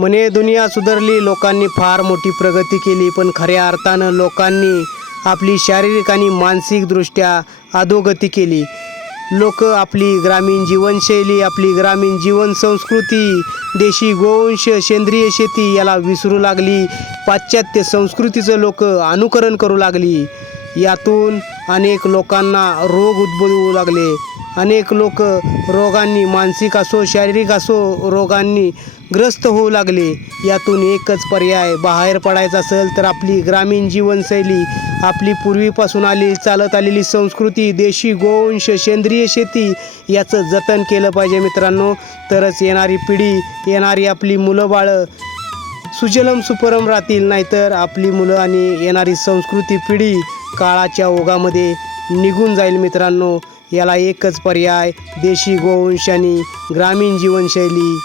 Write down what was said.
म्हणे दुनिया सुधारली लोकांनी फार मोठी प्रगती केली पण खऱ्या अर्थानं लोकांनी आपली शारीरिक आणि मानसिकदृष्ट्या अधोगती केली. लोक आपली ग्रामीण जीवनशैली आपली ग्रामीण जीवन संस्कृती देशी गोवंश सेंद्रिय शेती याला विसरू लागली. पाश्चात्य संस्कृतीचं लोक अनुकरण करू लागली. यातून अनेक लोकांना रोग उद्भवू लागले. अनेक लोक रोगांनी मानसिक असो शारीरिक असो रोगांनी ग्रस्त होऊ लागले. यातून एकच पर्याय बाहेर पडायचा असेल तर आपली ग्रामीण जीवनशैली आपली पूर्वीपासून आली चालत आलेली संस्कृती देशी गोवंश सेंद्रिय शेती याचं जतन केलं पाहिजे मित्रांनो. तरच येणारी पिढी येणारी आपली मुलं बाळं सुजलम सुपरम राहतील. नाहीतर आपली मुलं आणि येणारी संस्कृती पिढी काळाच्या ओघामध्ये निघून जाईल मित्रांनो. याला एकच पर्याय देशी गोवंश आणि ग्रामीण जीवनशैली.